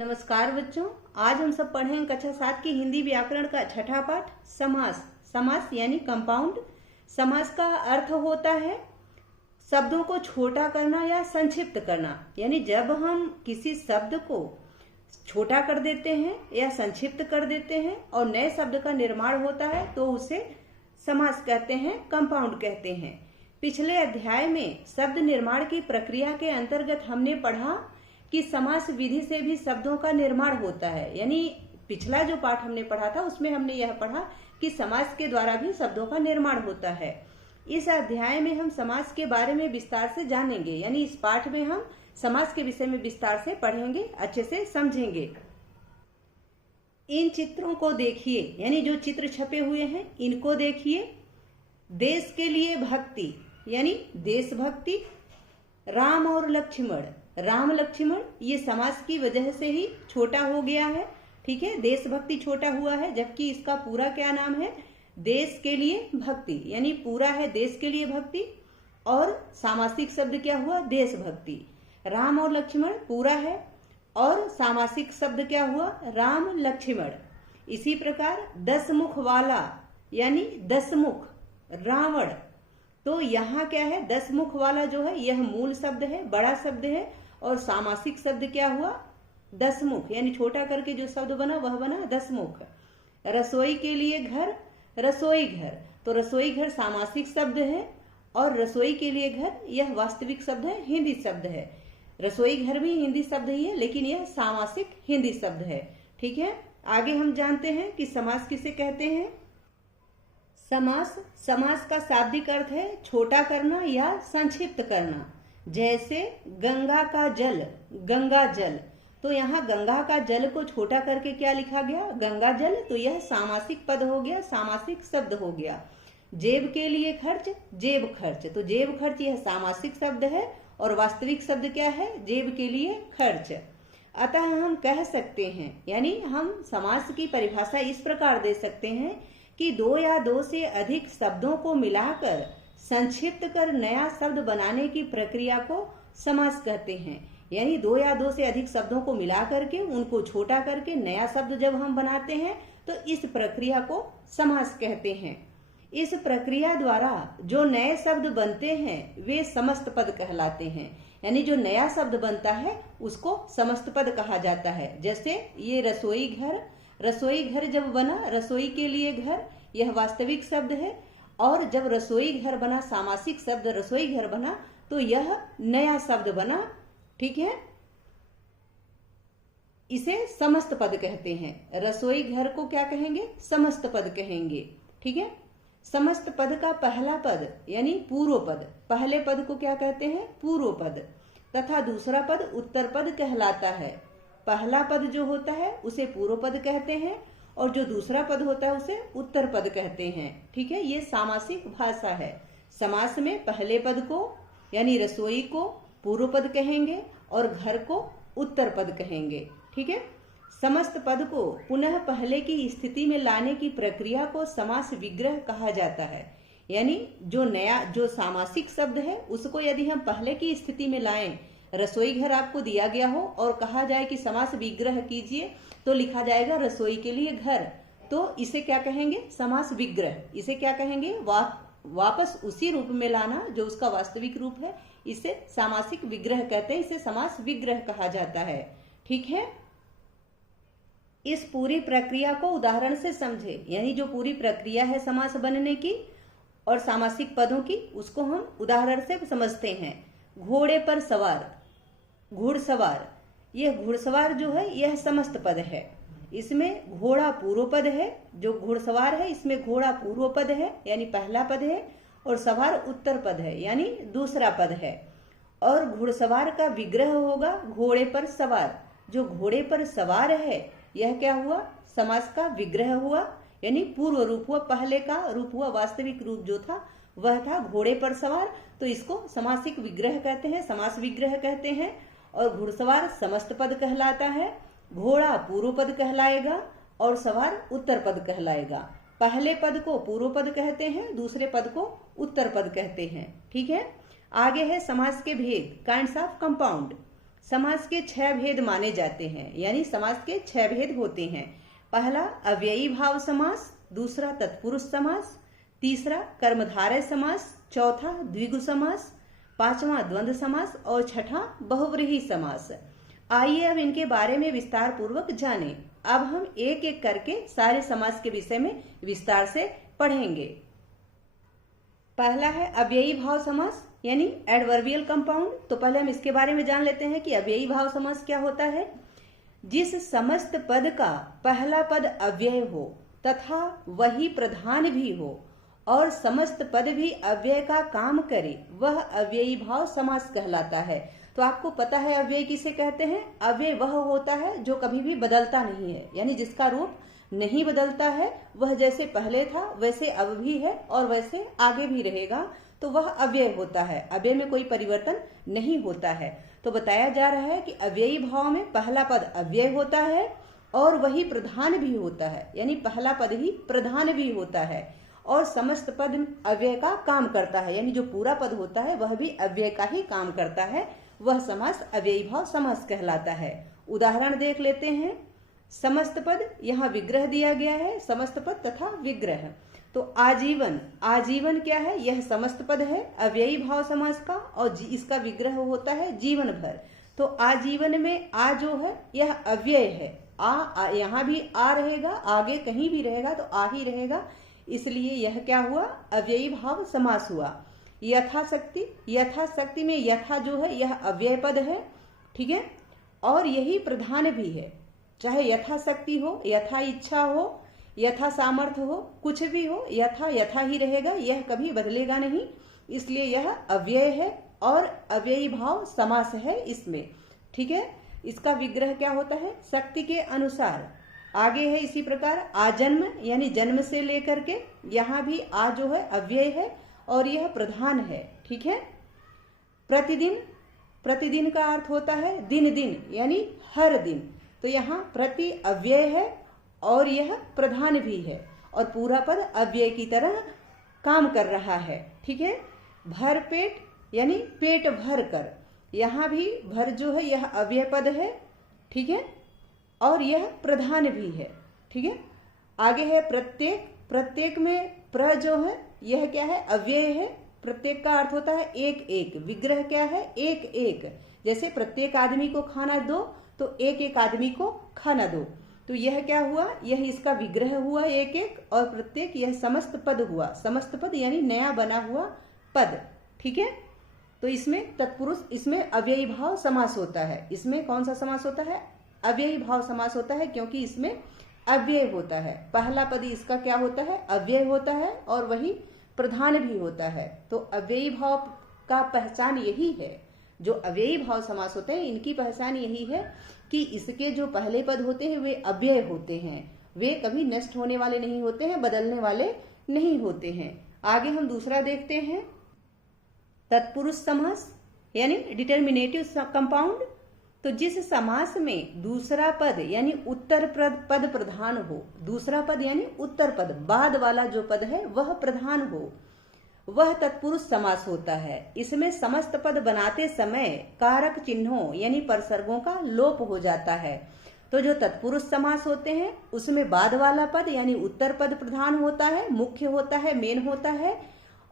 नमस्कार बच्चों, आज हम सब पढ़ेंगे कक्षा 7 की हिंदी व्याकरण का छठा पाठ समास। समास यानी कंपाउंड। समास का अर्थ होता है शब्दों को छोटा करना या संक्षिप्त करना। यानी जब हम किसी शब्द को छोटा कर देते हैं या संक्षिप्त कर देते हैं और नए शब्द का निर्माण होता है तो उसे समास कहते हैं, कंपाउंड कहते हैं। पिछले अध्याय में शब्द निर्माण की प्रक्रिया के अंतर्गत हमने पढ़ा कि समास विधि से भी शब्दों का निर्माण होता है। यानी पिछला जो पाठ हमने पढ़ा था उसमें हमने यह पढ़ा कि समास के द्वारा भी शब्दों का निर्माण होता है। इस अध्याय में हम समास के बारे में विस्तार से जानेंगे। यानी इस पाठ में हम समास के विषय में विस्तार से पढ़ेंगे, अच्छे से समझेंगे। इन चित्रों को देखिए, यानी जो चित्र छपे हुए हैं इनको देखिए। देश के लिए भक्ति यानी देशभक्ति, राम और लक्ष्मण, राम लक्ष्मण, ये समास की वजह से ही छोटा हो गया है। ठीक है, देशभक्ति छोटा हुआ है, जबकि इसका पूरा क्या नाम है, देश के लिए भक्ति। यानी पूरा है देश के लिए भक्ति और सामासिक शब्द क्या हुआ, देशभक्ति। राम और लक्ष्मण पूरा है और सामासिक शब्द क्या हुआ, राम लक्ष्मण। इसी प्रकार 10 मुख वाला यानी 10 मुख, रावण। तो यहाँ क्या है, 10 मुख वाला जो है यह मूल शब्द है, बड़ा शब्द है। और सामासिक शब्द क्या हुआ, 10 मुख, यानी छोटा करके जो शब्द बना वह बना 10 मुख। रसोई के लिए घर, रसोई घर, तो रसोई घर सामासिक शब्द है और रसोई के लिए घर यह वास्तविक शब्द है, हिंदी शब्द है। रसोई घर भी हिंदी शब्द ही है, लेकिन यह सामासिक हिंदी शब्द है। ठीक है, आगे हम जानते हैं कि समास किसे कहते हैं। समास, समास का शाब्दिक अर्थ है छोटा करना या संक्षिप्त करना। जैसे गंगा का जल, गंगा जल, तो यहाँ गंगा का जल को छोटा करके क्या लिखा गया, गंगा जल, तो यह सामासिक पद हो गया, सामासिक शब्द हो गया। जेब के लिए खर्च, जेब खर्च, तो जेब खर्च यह सामासिक शब्द है और वास्तविक शब्द क्या है, जेब के लिए खर्च। अतः हम कह सकते हैं, यानी हम समास की परिभाषा इस प्रकार दे सकते हैं कि 2 या 2 से अधिक शब्दों को मिलाकर संक्षिप्त कर नया शब्द बनाने की प्रक्रिया को समास कहते हैं। यानी 2 या 2 से अधिक शब्दों को मिला करके उनको छोटा करके नया शब्द जब हम बनाते हैं तो इस प्रक्रिया को समास कहते हैं। इस प्रक्रिया द्वारा जो नए शब्द बनते हैं वे समस्त पद कहलाते हैं। यानी जो नया शब्द बनता है उसको समस्त पद कहा जाता है। जैसे ये रसोई घर, रसोई घर जब बना, रसोई के लिए घर, यह वास्तविक शब्द है। और जब रसोई घर बना, सामासिक शब्द रसोई घर बना, तो यह नया शब्द बना। ठीक है, इसे समस्त पद कहते हैं। रसोई घर को क्या कहेंगे, समस्त पद कहेंगे। ठीक है, समस्त पद का पहला पद यानी पूर्व पद, पहले पद को क्या कहते हैं, पूर्व पद, तथा दूसरा पद उत्तर पद कहलाता है। पहला पद जो होता है उसे पूर्व पद कहते हैं और जो दूसरा पद होता है उसे उत्तर पद कहते हैं। ठीक है, ये सामासिक भाषा है। समास में पहले पद को यानी रसोई को पूर्व पद कहेंगे और घर को उत्तर पद कहेंगे। ठीक है, समस्त पद को पुनः पहले की स्थिति में लाने की प्रक्रिया को समास विग्रह कहा जाता है। यानी जो नया, जो सामासिक शब्द है उसको यदि हम पहले की स्थिति में लाएं, रसोई घर आपको दिया गया हो और कहा जाए कि समास विग्रह कीजिए, तो लिखा जाएगा रसोई के लिए घर, तो इसे क्या कहेंगे, समास विग्रह। इसे क्या कहेंगे, वापस उसी रूप में लाना जो उसका वास्तविक रूप है, इसे सामासिक विग्रह कहते हैं, इसे समास विग्रह कहा जाता है। ठीक है, इस पूरी प्रक्रिया को उदाहरण से समझे। यानी जो पूरी प्रक्रिया है समास बनने की और सामासिक पदों की, उसको हम उदाहरण से समझते हैं। घोड़े पर सवार, घुड़सवार, यह घुड़सवार जो है यह समस्त पद है। इसमें घोड़ा पूर्व पद है, जो घुड़सवार है इसमें घोड़ा पूर्व पद है यानी पहला पद है, और सवार उत्तर पद है यानी दूसरा पद है। और घुड़सवार का विग्रह होगा घोड़े पर सवार, जो घोड़े पर सवार है यह क्या हुआ, समास का विग्रह हुआ, यानी पूर्व रूप हुआ, पहले का रूप हुआ, वास्तविक रूप जो था वह था घोड़े पर सवार, तो इसको समासिक विग्रह कहते हैं, समास विग्रह कहते हैं। और घुड़सवार समस्त पद कहलाता है, घोड़ा पूर्व पद कहलाएगा और सवार उत्तर पद कहलाएगा। पहले पद को पूर्व पद कहते हैं, दूसरे पद को उत्तर पद कहते हैं। ठीक है, आगे है समास के भेद, काइंड्स ऑफ कंपाउंड। समास के 6 भेद माने जाते हैं, यानी समास के 6 भेद होते हैं। पहला अव्ययी भाव समास, दूसरा तत्पुरुष समास, तीसरा कर्मधारय समास, चौथा द्विगु समास, पांचवा द्वंद्व समास और छठा बहुव्रीहि समास। आइए अब इनके बारे में विस्तार पूर्वक जानें। अब हम एक एक करके सारे समास के विषय में विस्तार से पढ़ेंगे। पहला है अव्ययी भाव समास यानी एडवर्बियल कंपाउंड। तो पहले हम इसके बारे में जान लेते हैं कि अव्ययी भाव समास क्या होता है। जिस समस्त पद का पहला पद अव्यय हो तथा वही प्रधान भी हो और समस्त पद भी अव्यय का काम करे, वह अव्ययी भाव समास कहलाता है। तो आपको पता है अव्यय किसे कहते हैं। अव्यय वह होता है जो कभी भी बदलता नहीं है, यानी जिसका रूप नहीं बदलता है, वह जैसे पहले था वैसे अब भी है और वैसे आगे भी रहेगा, तो वह अव्यय होता है। अव्यय में कोई परिवर्तन नहीं होता है। तो बताया जा रहा है कि अव्ययी भाव में पहला पद अव्यय होता है और वही प्रधान भी होता है, यानी पहला पद ही प्रधान भी होता है और समस्त पद अव्यय का काम करता है, यानी जो पूरा पद होता है वह भी अव्यय का ही काम करता है। वह समास अव्ययी भाव समास कहलाता है। उदाहरण देख लेते हैं। समस्त पद, यहाँ विग्रह दिया गया है, समस्त पद तथा विग्रह। तो आजीवन, आजीवन क्या है, यह समस्त पद है अव्ययी भाव समास का और इसका विग्रह होता है जीवन भर। तो आजीवन में आ जो है यह अव्यय है। यहाँ भी आ रहेगा, आगे कहीं भी रहेगा तो आ ही रहेगा, इसलिए यह क्या हुआ, अव्ययी भाव समास हुआ। यथाशक्ति, यथाशक्ति में यथा जो है यह अव्यय पद है, ठीक है, और यही प्रधान भी है। चाहे यथाशक्ति हो, यथा इच्छा हो, यथा सामर्थ्य हो, कुछ भी हो, यथा यथा ही रहेगा, यह कभी बदलेगा नहीं, इसलिए यह अव्यय है और अव्ययी भाव समास है इसमें, ठीक है। इसका विग्रह क्या होता है, शक्ति के अनुसार। आगे है इसी प्रकार आजन्म यानी जन्म से लेकर के, यहाँ भी आ जो है अव्यय है और यह प्रधान है, ठीक है। प्रतिदिन, प्रतिदिन का अर्थ होता है दिन दिन यानी हर दिन। तो यहाँ प्रति अव्यय है और यह प्रधान भी है और पूरा पद अव्यय की तरह काम कर रहा है, ठीक है। भर पेट यानी पेट भर कर, यहाँ भी भर जो है यह अव्यय पद है, ठीक है, और यह प्रधान भी है, ठीक है। आगे है प्रत्येक, प्रत्येक में प्र जो है यह क्या है, अव्यय है। प्रत्येक का अर्थ होता है एक एक, विग्रह क्या है, एक एक। जैसे प्रत्येक आदमी को खाना दो तो एक एक आदमी को खाना दो, तो यह क्या हुआ, यह इसका विग्रह हुआ एक एक, और प्रत्येक यह समस्त पद हुआ, समस्त पद यानी नया बना हुआ पद, ठीक है। तो इसमें तत्पुरुष, इसमें अव्ययी भाव समास होता है। इसमें कौन सा समास होता है, अव्ययी भाव समास होता है, क्योंकि इसमें अव्यय होता है। पहला पद इसका क्या होता है, अव्यय होता है और वही प्रधान भी होता है। तो अव्ययी भाव का पहचान यही है, जो अव्ययी भाव समास होते हैं इनकी पहचान यही है कि इसके जो पहले पद होते हैं वे अव्यय होते हैं, वे कभी नष्ट होने वाले नहीं होते हैं, बदलने वाले नहीं होते हैं। आगे हम दूसरा देखते हैं, तत्पुरुष समास यानी डिटर्मिनेटिव कंपाउंड। तो जिस समास में दूसरा पद यानी उत्तर पद प्रधान हो, दूसरा पद यानी उत्तर पद, बाद वाला जो पद है वह प्रधान हो, वह तत्पुरुष समास होता है। इसमें समस्त पद बनाते समय कारक चिन्हों यानी परसर्गों का लोप हो जाता है। तो जो तत्पुरुष समास होते हैं उसमें बाद वाला पद यानी उत्तर पद प्रधान होता है, मुख्य होता है, मेन होता है,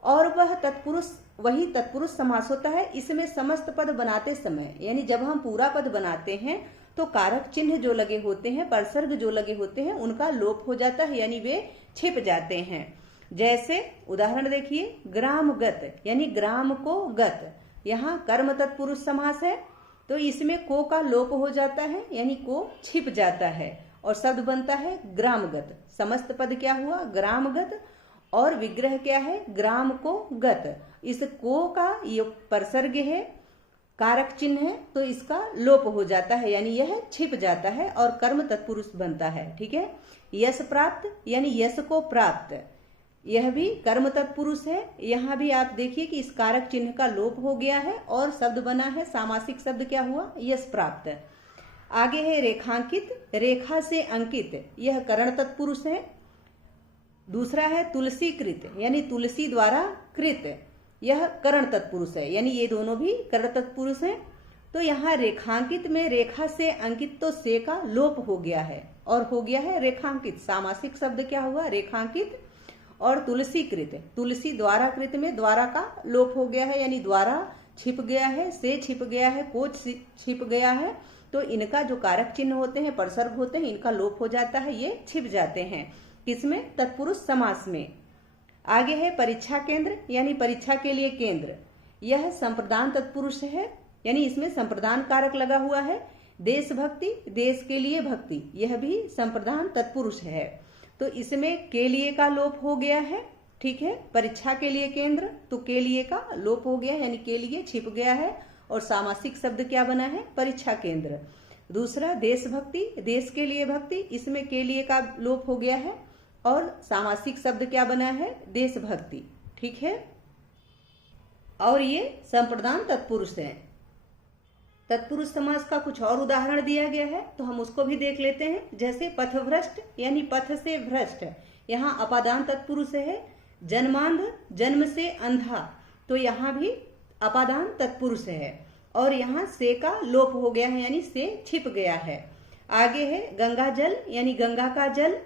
और वह तत्पुरुष, वही तत्पुरुष समास होता है। इसमें समस्त पद बनाते समय यानी जब हम पूरा पद बनाते हैं तो कारक चिन्ह जो लगे होते हैं, परसर्ग जो लगे होते हैं, उनका लोप हो जाता है, यानी वे छिप जाते हैं। जैसे उदाहरण देखिए, ग्रामगत यानी ग्राम को गत, यहाँ कर्म तत्पुरुष समास है, तो इसमें को का लोप हो जाता है यानी को छिप जाता है और शब्द बनता है ग्रामगत। समस्त पद क्या हुआ, ग्रामगत, और विग्रह क्या है, ग्राम को गत। इस को का ये परसर्ग है, कारक चिन्ह है, तो इसका लोप हो जाता है यानी यह छिप जाता है और कर्म तत्पुरुष बनता है, ठीक है। यश प्राप्त यानी यश को प्राप्त, यह भी कर्म तत्पुरुष है। यहाँ भी आप देखिए कि इस कारक चिन्ह का लोप हो गया है और शब्द बना है, सामासिक शब्द क्या हुआ, यश प्राप्त। आगे है रेखांकित, रेखा से अंकित, यह करण तत्पुरुष है। दूसरा है तुलसी कृत यानी तुलसी द्वारा कृत, यह करण तत्पुरुष है, यानी ये दोनों भी करण तत्पुरुष हैं। तो यहाँ रेखांकित में रेखा से अंकित, तो से का लोप हो गया है और हो गया है रेखांकित। सामासिक शब्द क्या हुआ? रेखांकित। और तुलसीकृत, तुलसी द्वाराकृत में द्वारा का लोप हो गया है, यानी द्वारा छिप गया है, से छिप गया है, कोच छिप गया है। तो इनका जो कारक चिन्ह होते हैं, परसर्ग होते हैं, इनका लोप हो जाता है, ये छिप जाते हैं। किसमें? तत्पुरुष समास में। आगे है परीक्षा केंद्र, यानी परीक्षा के लिए केंद्र। यह संप्रदान तत्पुरुष है, यानी इसमें संप्रदान कारक लगा हुआ है। देशभक्ति, देश के लिए भक्ति, यह भी संप्रदान तत्पुरुष है। तो इसमें के लिए का लोप हो गया है। ठीक है, परीक्षा के लिए केंद्र, तो के लिए का लोप हो गया, यानी के लिए छिप गया है और सामासिक शब्द क्या बना है? परीक्षा केंद्र। दूसरा देशभक्ति, देश के लिए भक्ति, इसमें के लिए का लोप हो गया है और सामासिक शब्द क्या बना है? देशभक्ति। ठीक है, और ये संप्रदान तत्पुरुष है। तत्पुरुष समास का कुछ और उदाहरण दिया गया है, तो हम उसको भी देख लेते हैं। जैसे पथभ्रष्ट, यानी पथ से भ्रष्ट, यहाँ अपादान तत्पुरुष है। जन्मांध, जन्म से अंधा, तो यहाँ भी अपादान तत्पुरुष है और यहाँ से का लोप हो गया है, यानी से छिप गया है। आगे है गंगा जल, यानी गंगा का जल।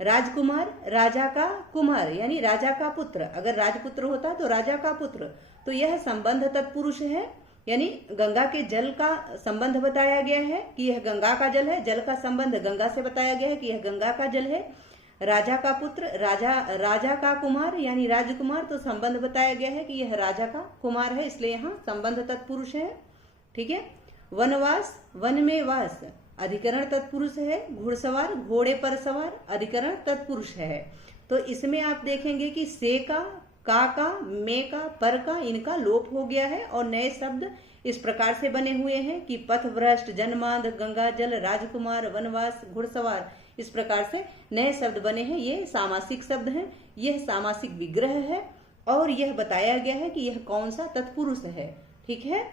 राजकुमार, राजा का कुमार, यानी राजा का पुत्र। अगर राजपुत्र होता तो राजा का पुत्र, तो यह संबंध तत्पुरुष है, यानी गंगा के जल का संबंध बताया गया है कि यह गंगा का जल है। जल का संबंध गंगा से बताया गया है कि यह गंगा का जल है। राजा का पुत्र, राजा का कुमार, यानी राजकुमार, तो संबंध बताया गया है कि यह राजा का कुमार है, इसलिए यहाँ संबंध तत्पुरुष है। ठीक है, वनवास, वन में वास, अधिकरण तत्पुरुष है। घुड़सवार, घोड़े पर सवार, अधिकरण तत्पुरुष है। तो इसमें आप देखेंगे कि से का, में का, पर का, इनका लोप हो गया है और नए शब्द इस प्रकार से बने हुए हैं कि पथभ्रष्ट, जन्मांध, गंगा जल, राजकुमार, वनवास, घुड़सवार, इस प्रकार से नए शब्द बने हैं। ये सामासिक शब्द हैं, यह सामासिक विग्रह है और यह बताया गया है कि यह कौन सा तत्पुरुष है। ठीक है,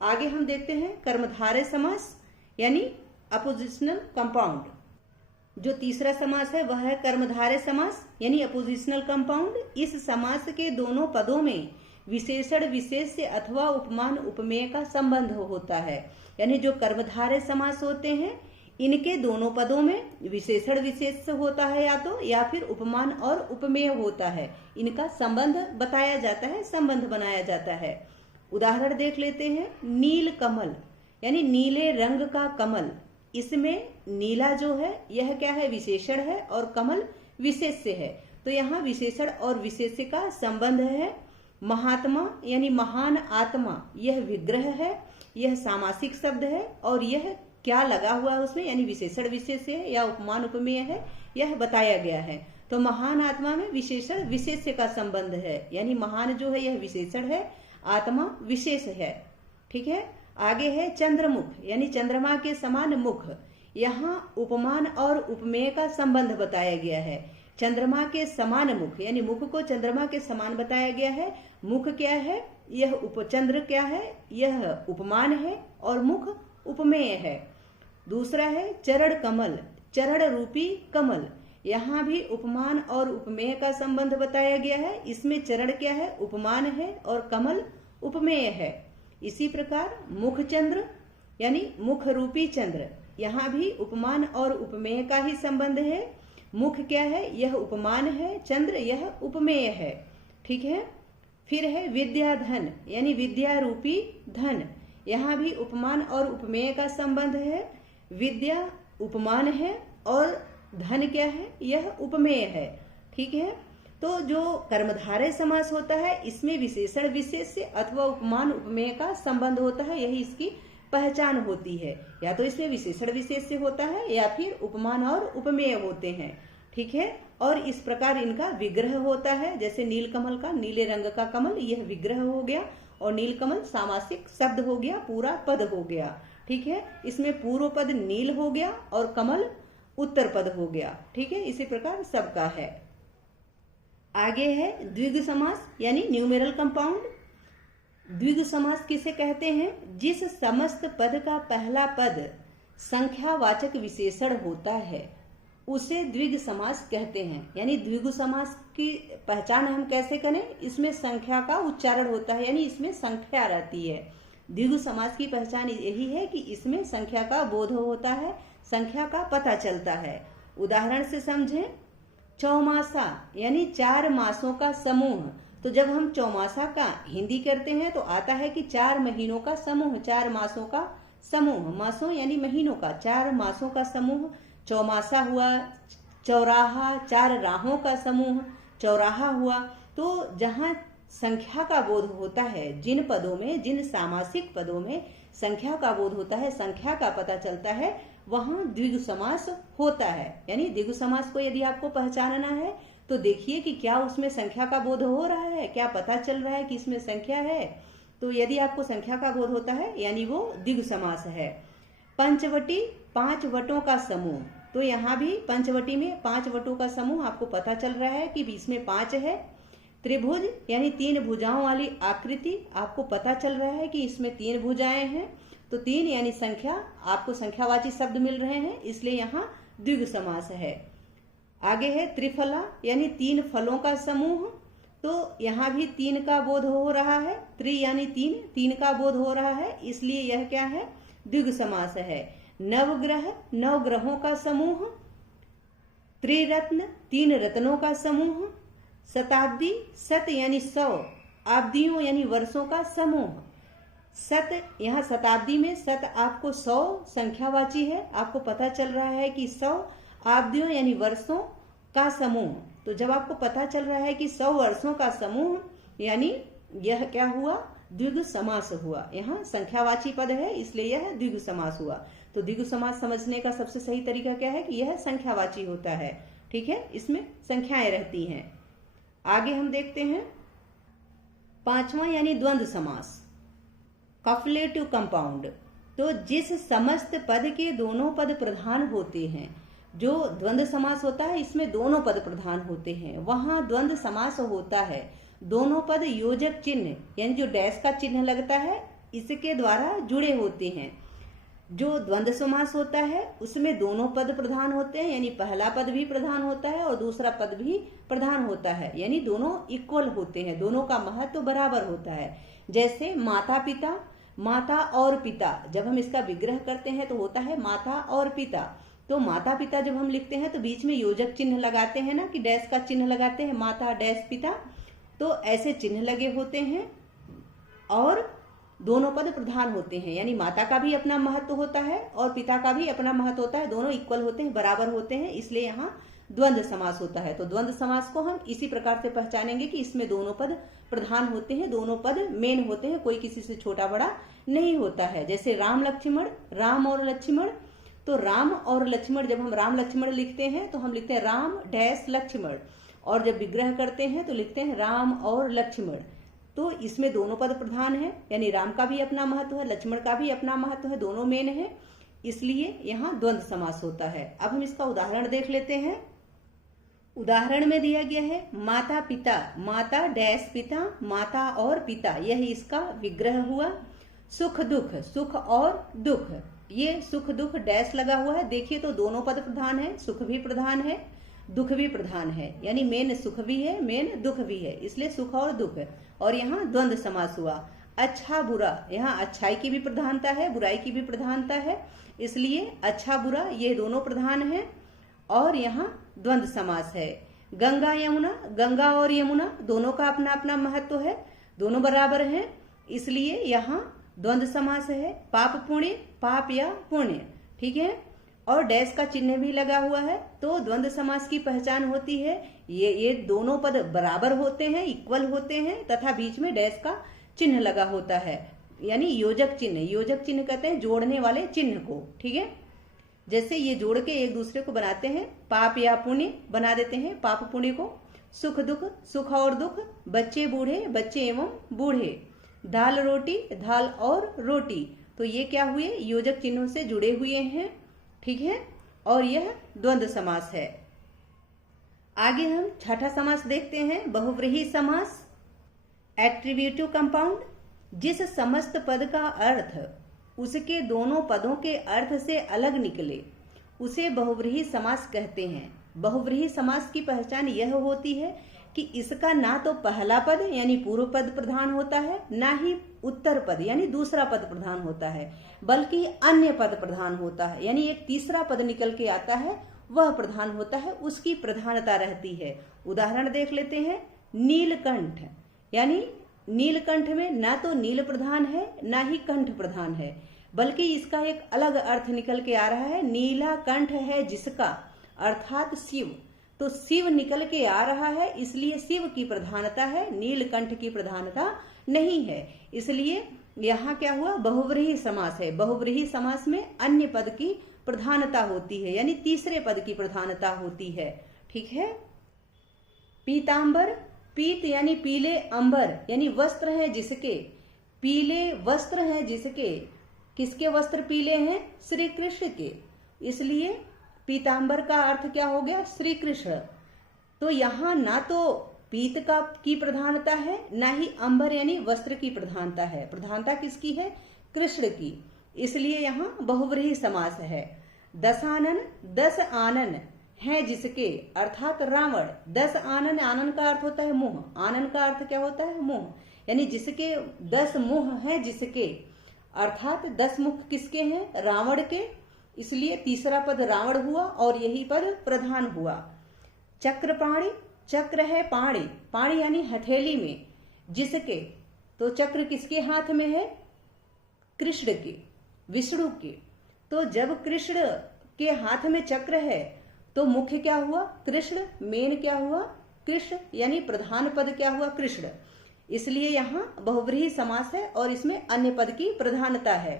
आगे हम देखते हैं कर्मधारय समास, यानी अपोजिशनल कंपाउंड। जो तीसरा समास है वह है कर्मधारय समास, यानी अपोजिशनल कंपाउंड। इस समास के दोनों पदों में विशेषण विशेष से अथवा उपमान उपमेय का संबंध होता है। यानी जो कर्मधारय समास होते हैं, इनके दोनों पदों में विशेषण विशेष होता है या फिर उपमान और उपमेय होता है। इनका संबंध बताया जाता है, संबंध बनाया जाता है। उदाहरण देख लेते हैं। नील कमल, यानी नीले रंग का कमल। इसमें नीला जो है यह क्या है? विशेषण है और कमल विशेष्य है। तो यहाँ विशेषण और विशेष्य का संबंध है। महात्मा, यानी महान आत्मा, यह विग्रह है, यह सामासिक शब्द है और यह क्या लगा हुआ है उसमें, यानी विशेषण विशेष्य है या उपमान उपमेय है, यह बताया गया है। तो महान आत्मा में विशेषण विशेष्य का संबंध है, यानी महान जो है यह विशेषण है, आत्मा विशेष है। ठीक है, आगे है चंद्रमुख, यानी चंद्रमा के समान मुख। यहाँ उपमान और उपमेय का संबंध बताया गया है। चंद्रमा के समान मुख, यानी मुख को चंद्रमा के समान बताया गया है। मुख क्या है? यह उपचंद्र क्या है? यह उपमान है और मुख उपमेय है। दूसरा है चरण कमल, चरण रूपी कमल। यहाँ भी उपमान और उपमेय का संबंध बताया गया है। इसमें चरण क्या है? उपमान है और कमल उपमेय है। इसी प्रकार मुख चंद्र, यानी मुख रूपी चंद्र, यहाँ भी उपमान और उपमेय का ही संबंध है। मुख क्या है? यह उपमान है, चंद्र यह उपमेय है। ठीक है, फिर है विद्याधन, यानी विद्या रूपी धन। यहाँ भी उपमान और उपमेय का संबंध है। विद्या उपमान है और धन क्या है? यह उपमेय है। ठीक है, तो जो कर्मधारय समास होता है इसमें विशेषण विशेष से अथवा उपमान उपमेय का संबंध होता है, यही इसकी पहचान होती है। या तो इसमें विशेषण विशेष से होता है या फिर उपमान और उपमेय होते हैं। ठीक है, और इस प्रकार इनका विग्रह होता है। जैसे नीलकमल का, नीले रंग का कमल, यह विग्रह हो गया और नीलकमल सामासिक शब्द हो गया, पूरा पद हो गया। ठीक है, इसमें पूर्व पद नील हो गया और कमल उत्तर पद हो गया। ठीक है, इसी प्रकार सबका है। आगे है द्विगु समास, यानी न्यूमेरल कंपाउंड। द्विगु समास किसे कहते हैं? जिस समस्त पद का पहला पद संख्यावाचक विशेषण होता है उसे द्विगु समास कहते हैं। यानी द्विगु समास की पहचान हम कैसे करें? इसमें संख्या का उच्चारण होता है, यानी इसमें संख्या रहती है। द्विगु समास की पहचान यही है कि इसमें संख्या का बोध होता है, संख्या का पता चलता है। उदाहरण से समझें, चौमासा यानी 4 मासों का समूह। तो जब हम चौमासा का हिंदी करते हैं तो आता है कि 4 महीनों का समूह, 4 मासों का समूह, मासों यानी महीनों का, 4 मासों का समूह चौमासा हुआ। चौराहा 4 राहों का समूह चौराहा हुआ। तो जहाँ संख्या का बोध होता है, जिन पदों में, जिन सामासिक पदों में संख्या का बोध होता है, संख्या का पता चलता है, वहां द्विगु समास होता है। यानी द्विगु समास को यदि आपको पहचानना है तो देखिए कि क्या उसमें संख्या का बोध हो रहा है, क्या पता चल रहा है कि इसमें संख्या है। तो यदि आपको संख्या का बोध होता है यानी वो द्विगु समास है। पंचवटी 5 वटों का समूह। तो यहाँ भी पंचवटी में 5 वटों का समूह आपको पता चल रहा है कि इसमें 5 है। त्रिभुज यानी 3 भुजाओं वाली आकृति, आपको पता चल रहा है कि इसमें 3 भुजाएं हैं। तो 3 यानी संख्या, आपको संख्यावाची शब्द मिल रहे हैं, इसलिए यहाँ द्विगु समास है। आगे है त्रिफला यानी 3 फलों का समूह। तो यहाँ भी 3 का बोध हो रहा है। त्रि यानी 3 का बोध हो रहा है, इसलिए यह क्या है, द्विगु समास है। नवग्रह 9 ग्रहों का समूह। त्रिरत्न 3 रत्नों का समूह। शताब्दी शत यानी 100, आब्दियों यानी वर्षों का समूह। शत, यहाँ शताब्दी में शत आपको 100 संख्यावाची है, आपको पता चल रहा है कि 100 आब्दियों यानी वर्षों का समूह। तो जब आपको पता चल रहा है कि 100 वर्षों का समूह यानी यह क्या हुआ, द्विगु समास हुआ। यहाँ संख्यावाची पद है इसलिए यह द्विगु समास हुआ। तो द्विगु समास समझने का सबसे सही तरीका क्या है कि यह संख्यावाची होता है। ठीक है, इसमें संख्याएं रहती हैं। आगे हम देखते हैं 5वां यानी द्वंद्व समास, कॉपलेटिव कंपाउंड। तो जिस समस्त पद के दोनों पद प्रधान होते हैं, जो द्वंद्व समास होता है इसमें दोनों पद प्रधान होते हैं, वहां द्वंद्व समास होता है। दोनों पद योजक चिन्ह यानी जो डैश का चिन्ह लगता है इसके द्वारा जुड़े होते हैं। जो द्वंद्व समास होता है उसमें दोनों पद प्रधान होते हैं, यानी पहला पद भी प्रधान होता है और दूसरा पद भी प्रधान होता है, यानी दोनों इक्वल होते हैं, दोनों का महत्व बराबर होता है। जैसे माता पिता, माता और पिता, जब हम इसका विग्रह करते हैं तो होता है माता और पिता। तो माता पिता जब हम लिखते हैं तो बीच में योजक चिन्ह लगाते हैं ना, कि डैश का चिन्ह लगाते हैं, माता डैश पिता। तो ऐसे चिन्ह लगे होते हैं और दोनों पद प्रधान होते हैं, यानी माता का भी अपना महत्व होता है और पिता का भी अपना महत्व होता है, दोनों इक्वल होते हैं, बराबर होते हैं, इसलिए यहाँ द्वंद्व समास होता है। तो द्वंद्व समास को हम इसी प्रकार से पहचानेंगे कि इसमें दोनों पद प्रधान होते हैं, दोनों पद मेन होते हैं, कोई किसी से छोटा बड़ा नहीं होता है। जैसे राम लक्ष्मण, राम और लक्ष्मण। तो राम और लक्ष्मण, जब हम राम लक्ष्मण लिखते हैं तो हम लिखते हैं राम डैश लक्ष्मण, और जब विग्रह करते हैं तो लिखते हैं राम और लक्ष्मण। तो इसमें दोनों पद प्रधान है, यानी राम का भी अपना महत्व है, लक्ष्मण का भी अपना महत्व है, दोनों मेन है, इसलिए यहाँ द्वंद्व समास होता है। अब हम इसका उदाहरण देख लेते हैं। उदाहरण में दिया गया है माता पिता, माता डैश पिता, माता और पिता, यह इसका विग्रह हुआ। सुख दुख, सुख और दुख, ये सुख दुख डैश लगा हुआ है। देखिए तो दोनों पद प्रधान है, सुख भी प्रधान है, दुख भी प्रधान है, यानी मेन सुख भी है, मेन दुख भी है, इसलिए सुख और दुख। और यहाँ द्वंद्व समास हुआ। अच्छा बुरा, यहाँ अच्छाई की भी प्रधानता है, बुराई की भी प्रधानता है, इसलिए अच्छा बुरा ये दोनों प्रधान है और यहाँ द्वंद्व समास है। गंगा यमुना, गंगा और यमुना दोनों का अपना अपना महत्व है, दोनों बराबर हैं, इसलिए यहाँ द्वंद्व समास है। पाप पुण्य, पाप या पुण्य, ठीक है, और डैश का चिन्ह भी लगा हुआ है, तो द्वंद्व समास की पहचान होती है ये दोनों पद बराबर होते हैं, इक्वल होते हैं, तथा बीच में डैश का चिन्ह लगा होता है, यानी योजक चिन्ह। योजक चिन्ह कहते हैं जोड़ने वाले चिन्ह को, ठीक है। जैसे ये जोड़ के एक दूसरे को बनाते हैं, पाप या पुण्य बना देते हैं, पाप पुण्य को। सुख दुख, सुख और दुख, बच्चे बूढ़े, बच्चे एवं बूढ़े, दाल रोटी, दाल और रोटी, तो ये क्या हुए, योजक चिन्हों से जुड़े हुए हैं, ठीक है, और यह द्वंद्व समास है। आगे हम छठा समास देखते हैं, बहुव्रीहि समास, एट्रीब्यूटिव कंपाउंड। जिस समस्त पद का अर्थ उसके दोनों पदों के अर्थ से अलग निकले उसे बहुव्रीहि समास कहते हैं। बहुव्रीहि समास की पहचान यह होती है कि इसका ना तो पहला पद यानी पूर्व पद प्रधान होता है, ना ही उत्तर पद यानी दूसरा पद प्रधान होता है, बल्कि अन्य पद प्रधान होता है। यानी एक तीसरा पद निकल के आता है, वह प्रधान होता है, उसकी प्रधानता रहती है। उदाहरण देख लेते हैं। नीलकंठ, यानी नीलकंठ में ना तो नील प्रधान है, ना ही कंठ प्रधान है, बल्कि इसका एक अलग अर्थ निकल के आ रहा है। नीला कंठ है जिसका, अर्थात शिव। तो शिव निकल के आ रहा है, इसलिए शिव की प्रधानता है, नीलकंठ की प्रधानता नहीं है। इसलिए यहाँ क्या हुआ, बहुव्रीहि समास है। बहुव्रीहि समास में अन्य पद की प्रधानता होती है, यानी तीसरे पद की प्रधानता होती है। ठीक है। पीतांबर, पीत यानी पीले, अंबर यानी वस्त्र है जिसके, पीले वस्त्र हैं जिसके, किसके वस्त्र पीले हैं, श्री कृष्ण के, इसलिए पीतांबर का अर्थ क्या हो गया, श्री कृष्ण। तो यहाँ ना तो पीत का की प्रधानता है, ना ही अंबर यानी वस्त्र की प्रधानता है। प्रधानता किसकी है, कृष्ण की, इसलिए यहाँ बहुव्रीहि समास है। दशानन, दस आनन है जिसके, अर्थात रावण। दस आनन, आनन का अर्थ होता है मुंह, आनन का अर्थ क्या होता है, मुंह, यानी जिसके 10 मुंह है जिसके, अर्थात 10 मुख किसके हैं, रावण के, इसलिए तीसरा पद रावण हुआ और यही पद प्रधान हुआ। चक्रपाणि, चक्र है पाणी, पाणी यानी हथेली में, जिसके, तो चक्र किसके हाथ में है, कृष्ण के, विष्णु के। तो जब कृष्ण के हाथ में चक्र है तो मुख्य क्या हुआ, कृष्ण, मेन क्या हुआ, कृष्ण, यानी प्रधान पद क्या हुआ, कृष्ण, इसलिए यहाँ बहुव्रीहि समास है और इसमें अन्य पद की प्रधानता है।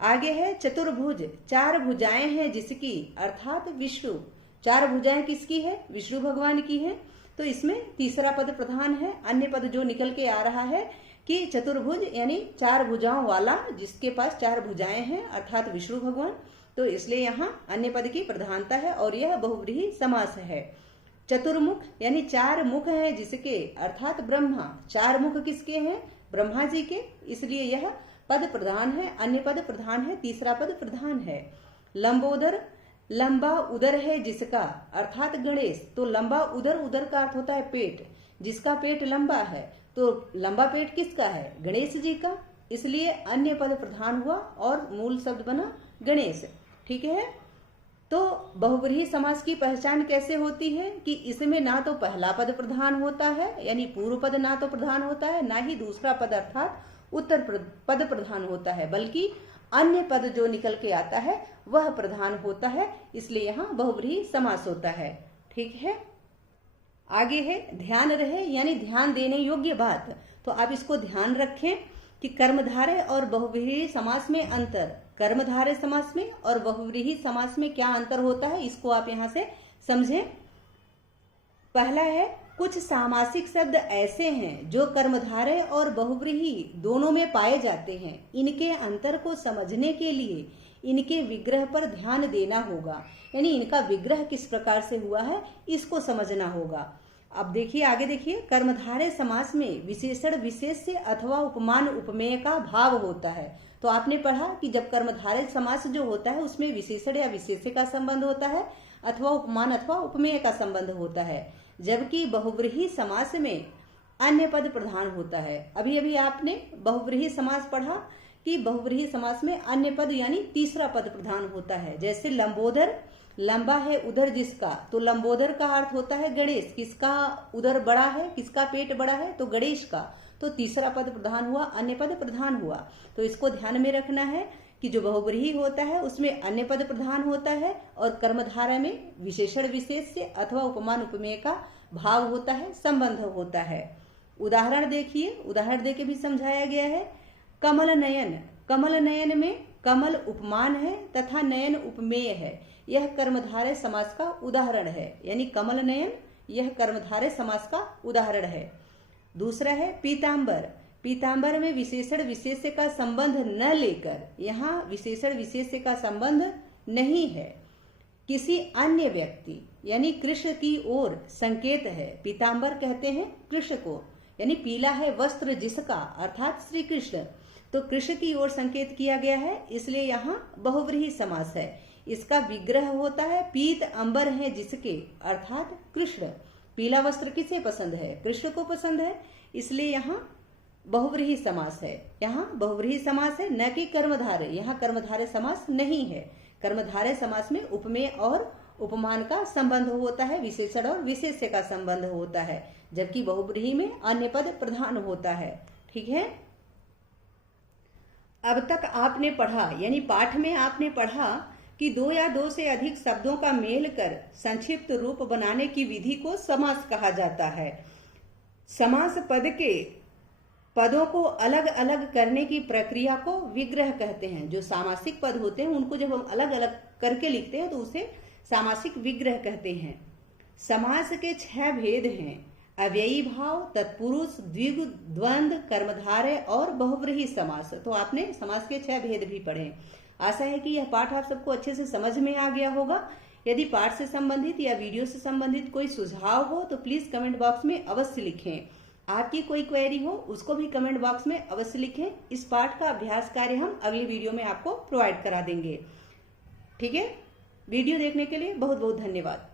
आगे है चतुर्भुज, 4 भुजाएं हैं जिसकी, अर्थात विष्णु। 4 भुजाएं किसकी है, विष्णु भगवान की है, तो इसमें तीसरा पद प्रधान है। अन्य पद जो निकल के आ रहा है कि चतुर्भुज यानी 4 भुजाओं वाला, जिसके पास 4 भुजाएं हैं, अर्थात विष्णु भगवान, तो इसलिए यहाँ अन्य पद की प्रधानता है और यह बहुव्रीहि समास है। चतुर्मुख यानी 4 मुख हैं जिसके, अर्थात ब्रह्मा। 4 मुख किसके हैं, ब्रह्मा जी के, इसलिए यह पद प्रधान है, अन्य पद प्रधान है, तीसरा पद प्रधान है। लंबोदर, लंबा उदर है जिसका, अर्थात गणेश। तो लंबा उदर, उदर का अर्थ होता है पेट, जिसका पेट लंबा है, तो लंबा पेट किसका है, गणेश जी का, इसलिए अन्य पद प्रधान हुआ और मूल शब्द बना गणेश। ठीक है। तो बहुव्रीहि समास की पहचान कैसे होती है कि इसमें ना तो पहला पद प्रधान होता है, यानी पूर्व पद ना तो प्रधान होता है, ना ही दूसरा पद अर्थात उत्तर पद प्रधान होता है, बल्कि अन्य पद जो निकल के आता है वह प्रधान होता है, इसलिए यहाँ बहुव्रीहि समास होता है। ठीक है। आगे है ध्यान रहे, यानी ध्यान देने योग्य बात। तो आप इसको ध्यान रखें कि कर्मधारय और बहुव्रीहि समास में अंतर, कर्मधारय समास में और बहुव्रीहि समास में क्या अंतर होता है, इसको आप यहाँ से समझें। पहला है, कुछ सामासिक शब्द ऐसे हैं जो कर्मधारय और बहुव्रीहि दोनों में पाए जाते हैं। इनके अंतर को समझने के लिए इनके विग्रह पर ध्यान देना होगा, यानी इनका विग्रह किस प्रकार से हुआ है इसको समझना होगा। अब देखिए, आगे देखिए, कर्मधारय समास में विशेषण विशेष्य अथवा उपमान उपमेय का भाव होता है। तो आपने पढ़ा कि जब कर्मधारय समास जो होता है उसमें विशेषण या विशेष्य का संबंध होता है अथवा उपमान अथवा उपमेय का संबंध होता है, जबकि बहुव्रीहि समास में अन्य पद प्रधान होता है। अभी अभी आपने बहुव्रीहि समास पढ़ा कि बहुव्रीहि समास में अन्य पद यानी तीसरा पद प्रधान होता है। जैसे लंबोदर, लंबा है उदर जिसका, तो लंबोदर का अर्थ होता है गणेश। किसका उदर बड़ा है, किसका पेट बड़ा है, तो गणेश का, तो तीसरा पद प्रधान हुआ, अन्य पद प्रधान हुआ। तो इसको ध्यान में रखना है कि जो बहुव्रीहि होता है उसमें अन्य पद प्रधान होता है और कर्मधारय में विशेषण विशेष्य अथवा उपमान उपमेय का भाव होता है, संबंध होता है। उदाहरण देखिए, उदाहरण देके भी समझाया गया है। कमल नयन, कमल नयन में कमल उपमान है तथा नयन उपमेय है, यह कर्मधारय समास का उदाहरण है, यानी कमल नयन यह कर्मधारय समास का उदाहरण है। दूसरा है पीतांबर, पीतांबर में विशेषण विशेष्य का संबंध न लेकर, यहाँ विशेषण विशेष्य का संबंध नहीं है, किसी अन्य व्यक्ति यानी कृष्ण की ओर संकेत है। पीतांबर कहते हैं कृष्ण को, यानी पीला है वस्त्र जिसका, अर्थात श्री कृष्ण, तो कृष्ण की ओर संकेत किया गया है, इसलिए यहाँ बहुव्रीहि समास है। इसका विग्रह होता है पीत अंबर है जिसके, अर्थात कृष्ण, पीला वस्त्र किसे पसंद है? कृष्ण को पसंद है, इसलिए यहाँ बहुव्रीहि समास है। यहाँ बहुव्रीहि समास है, न कि कर्मधारय। यहाँ कर्मधारय समास नहीं है। कर्मधारय समास में उपमेय और उपमान का संबंध होता है, विशेषण और विशेष्य का संबंध होता है, जबकि बहुव्रीहि में अन्य पद प्रधान होता है। ठीक है। अब तक आपने पढ़ा, यानी पाठ में आपने पढ़ा कि दो या दो से अधिक शब्दों का मेल कर संक्षिप्त रूप बनाने की विधि को समास कहा जाता है। समास पद के पदों को अलग अलग करने की प्रक्रिया को विग्रह कहते हैं। जो सामासिक पद होते हैं उनको जब हम अलग अलग करके लिखते हैं तो उसे सामासिक विग्रह कहते हैं। समास के 6 भेद हैं: अव्ययी भाव, तत्पुरुष, द्विगु, द्वंद्व, कर्मधारय और बहुव्रीहि समास। तो आपने समास के 6 भेद भी पढ़े। आशा है कि यह पाठ आप सबको अच्छे से समझ में आ गया होगा। यदि पाठ से संबंधित या वीडियो से संबंधित कोई सुझाव हो तो प्लीज कमेंट बॉक्स में अवश्य लिखें। आपकी कोई क्वेरी हो उसको भी कमेंट बॉक्स में अवश्य लिखें। इस पाठ का अभ्यास कार्य हम अगली वीडियो में आपको प्रोवाइड करा देंगे। ठीक है। वीडियो देखने के लिए बहुत बहुत धन्यवाद।